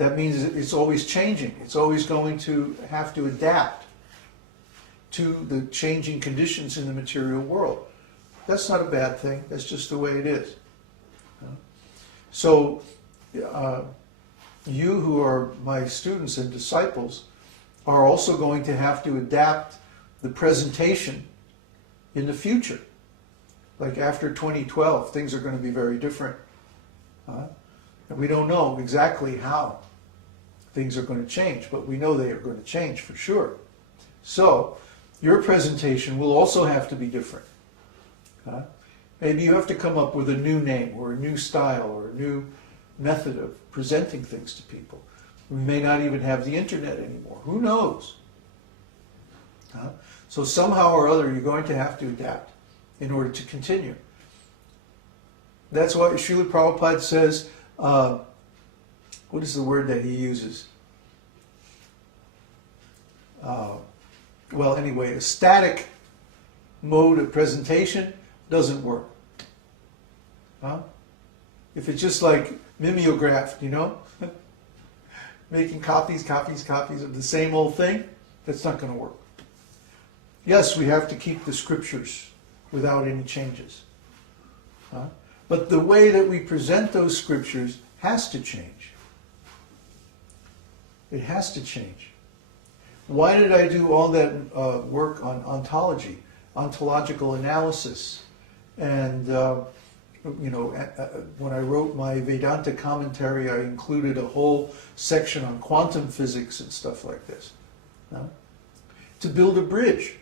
That means it's always changing. It's always going to have to adapt to the changing conditions in the material world. That's not a bad thing. That's just the way it is. So, you who are my students and disciples are also going to have to adapt the presentation in the future. Like after 2012, things are going to be very different. And we don't know exactly how things are going to change, but we know they are going to change for sure. So, your presentation will also have to be different. Maybe you have to come up with a new name or a new style or a new method of presenting things to people. We may not even have the internet anymore. Who knows? So somehow or other you're going to have to adapt in order to continue. That's why Śrīla Prabhupada says, what is the word that he uses? Well, anyway, a static mode of presentation doesn't work. If it's just like mimeographed, making copies of the same old thing, that's not going to work. Yes, we have to keep the scriptures without any changes. But the way that we present those scriptures has to change. It has to change. Why did I do all that work on ontology, ontological analysis? And, when I wrote my Vedanta commentary, I included a whole section on quantum physics and stuff like this. To build a bridge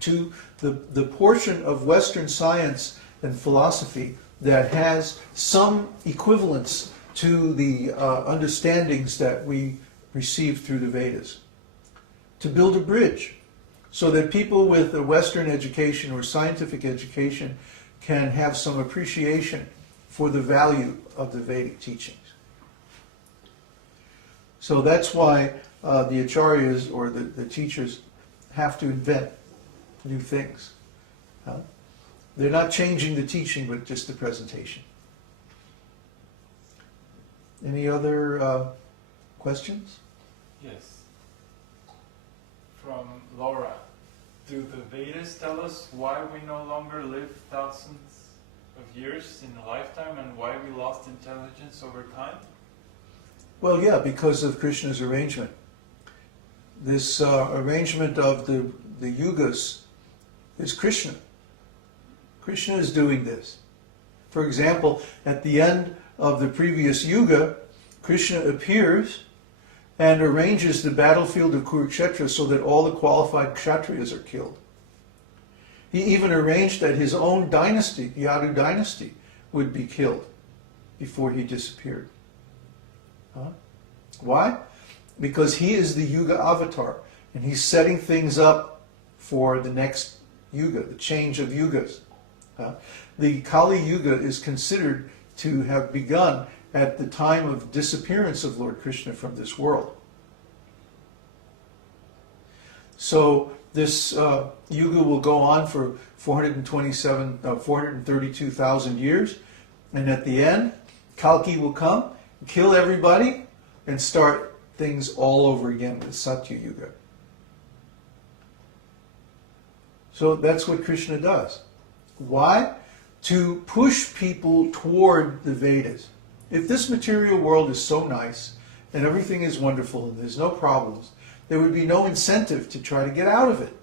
to the portion of Western science and philosophy that has some equivalence to the understandings that we receive through the Vedas. To build a bridge so that people with a Western education or scientific education can have some appreciation for the value of the Vedic teachings. So that's why the acharyas or the teachers have to invent new things. They're not changing the teaching, but just the presentation. Any other questions? Yes. From Laura. Do the Vedas tell us why we no longer live thousands of years in a lifetime and why we lost intelligence over time? Well, yeah, because of Krishna's arrangement. This arrangement of the yugas is Krishna. Krishna is doing this. For example, at the end of the previous yuga, Krishna appears and arranges the battlefield of Kurukshetra so that all the qualified kshatriyas are killed. He even arranged that his own dynasty, the Yadu dynasty, would be killed before he disappeared. Why? Because he is the Yuga avatar, and he's setting things up for the next Yuga, the change of Yugas. The Kali Yuga is considered to have begun at the time of disappearance of Lord Krishna from this world. So this Yuga will go on for 432,000 years, and at the end, Kalki will come, kill everybody, and start things all over again with Satya Yuga. So that's what Krishna does. Why? To push people toward the Vedas. If this material world is so nice and everything is wonderful and there's no problems, there would be no incentive to try to get out of it.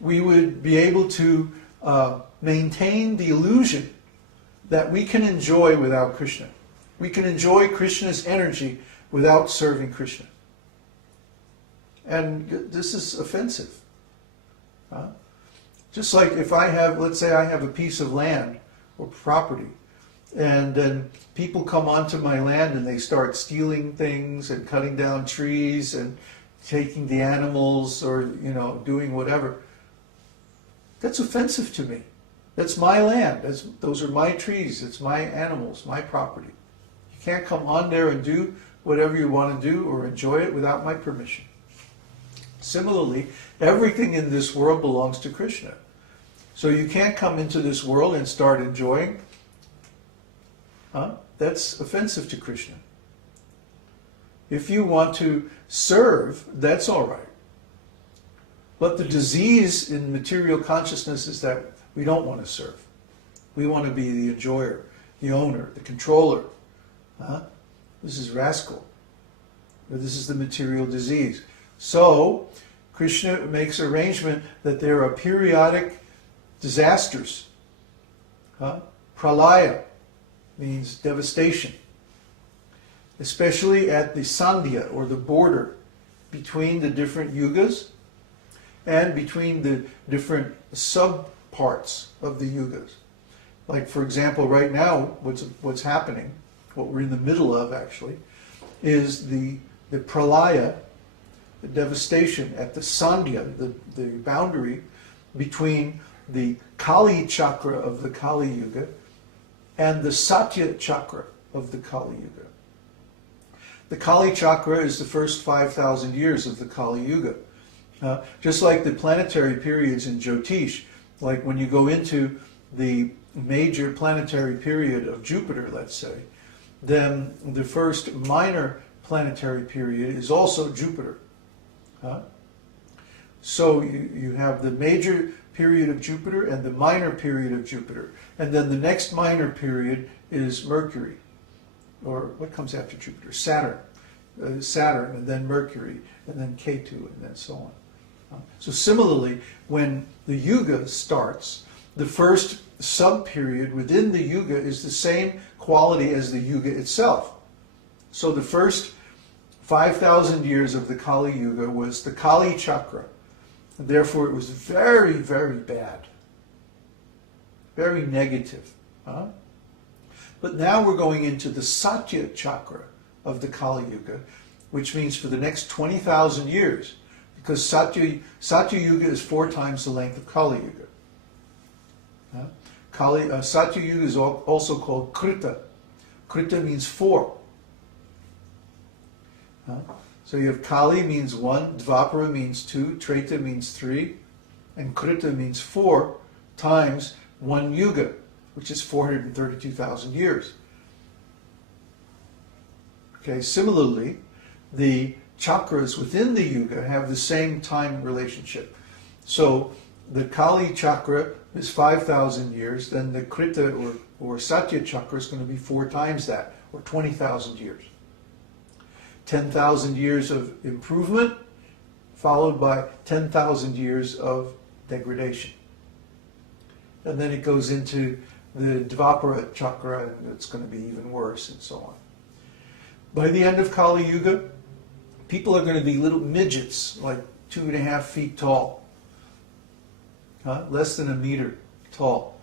We would be able to maintain the illusion that we can enjoy without Krishna. We can enjoy Krishna's energy without serving Krishna. And this is offensive. Just like if I have, let's say I have a piece of land or property, and then people come onto my land and they start stealing things and cutting down trees and taking the animals or, doing whatever. That's offensive to me. That's my land. Those are my trees. It's my animals, my property. You can't come on there and do whatever you want to do or enjoy it without my permission. Similarly, everything in this world belongs to Krishna. So you can't come into this world and start enjoying That's offensive to Krishna. If you want to serve, that's all right. But the disease in material consciousness is that we don't want to serve. We want to be the enjoyer, the owner, the controller. This is rascal. This is the material disease. So, Krishna makes arrangement that there are periodic disasters. Pralaya means devastation. Especially at the sandhya, or the border, between the different yugas and between the different sub-parts of the yugas. Like, for example, right now, what's happening, what we're in the middle of actually, is the pralaya, the devastation at the sandhya, the boundary between the Kali chakra of the Kali Yuga and the Satya chakra of the Kali Yuga. The Kali chakra is the first 5,000 years of the Kali Yuga. Just like the planetary periods in Jyotish, like when you go into the major planetary period of Jupiter, let's say, then the first minor planetary period is also Jupiter. So you have the major period of Jupiter and the minor period of Jupiter. And then the next minor period is Mercury. Or what comes after Jupiter? Saturn. Saturn, and then Mercury, and then Ketu, and then so on. So similarly, when the Yuga starts, the first sub-period within the Yuga is the same quality as the Yuga itself. So the first 5,000 years of the Kali Yuga was the Kali chakra. And therefore it was very, very bad. Very negative. But now we're going into the Satya chakra of the Kali Yuga, which means for the next 20,000 years, because Satya Yuga is 4 times the length of Kali Yuga. Satya Yuga is also called Krita. Krita means 4. So you have Kali means 1, Dvapara means 2, Treta means 3, and Krita means 4 times 1 Yuga, which is 432,000 years. Okay, similarly, the chakras within the Yuga have the same time relationship. So the Kali chakra is 5,000 years, then the Krita or Satya chakra is going to be 4 times that, or 20,000 years. 10,000 years of improvement, followed by 10,000 years of degradation. And then it goes into the Dvapara chakra, and it's going to be even worse, and so on. By the end of Kali Yuga, people are going to be little midgets, like 2.5 feet tall, less than a meter tall,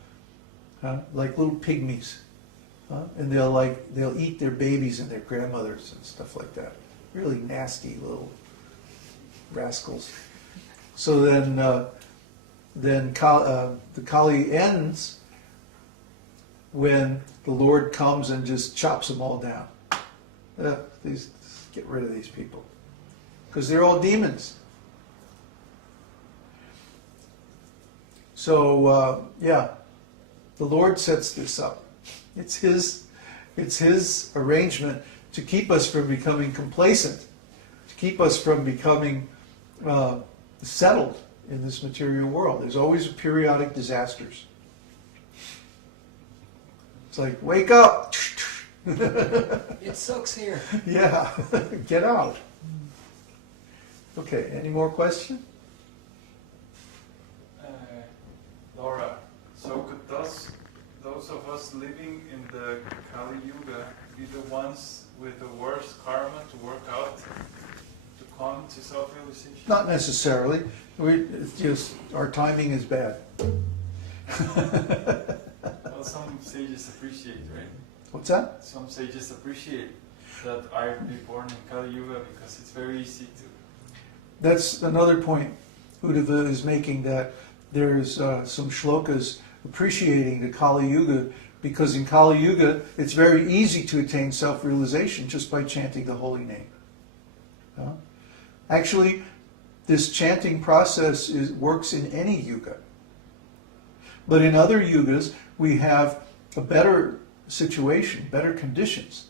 like little pygmies, and they'll eat their babies and their grandmothers and stuff like that. Really nasty little rascals. So then the Kali ends when the Lord comes and just chops them all down. Get rid of these people, because they're all demons. So the Lord sets this up. It's His arrangement to keep us from becoming complacent, to keep us from becoming settled in this material world. There's always periodic disasters. It's like, wake up! It sucks here. Yeah, get out. Okay, any more questions? Laura, so could those of us living in the Kali Yuga be the ones with the worst karma to work out, to come to self-realization? Not necessarily. It's just our timing is bad. Well, some sages appreciate, right? What's that? Some sages appreciate that I be born in Kali Yuga because it's very easy to... That's another point Uddhava is making, that there's some shlokas appreciating the Kali Yuga, because in Kali Yuga it's very easy to attain self-realization just by chanting the holy name. Actually, this chanting process works in any yuga. But in other yugas we have a better situation, better conditions.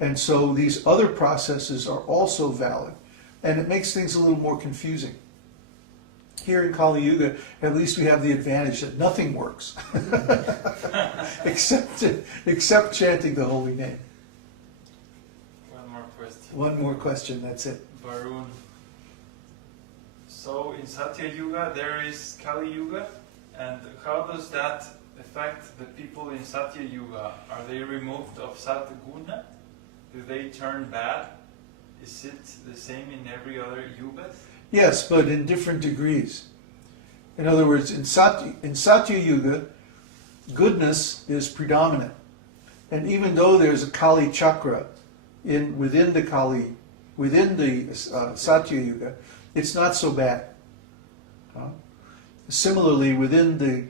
And so these other processes are also valid. And it makes things a little more confusing. Here in Kali Yuga, at least we have the advantage that nothing works except chanting the holy name. One more question. One more question, that's it. Varun. So in Satya Yuga there is Kali Yuga, and how does that affect the people in Satya Yuga? Are they removed of Satguna? Do they turn bad? Is it the same in every other yuga? Yes, but in different degrees. In other words, in Satya Yuga, goodness is predominant. And even though there's a Kali chakra within the Satya Yuga, it's not so bad. Similarly, within the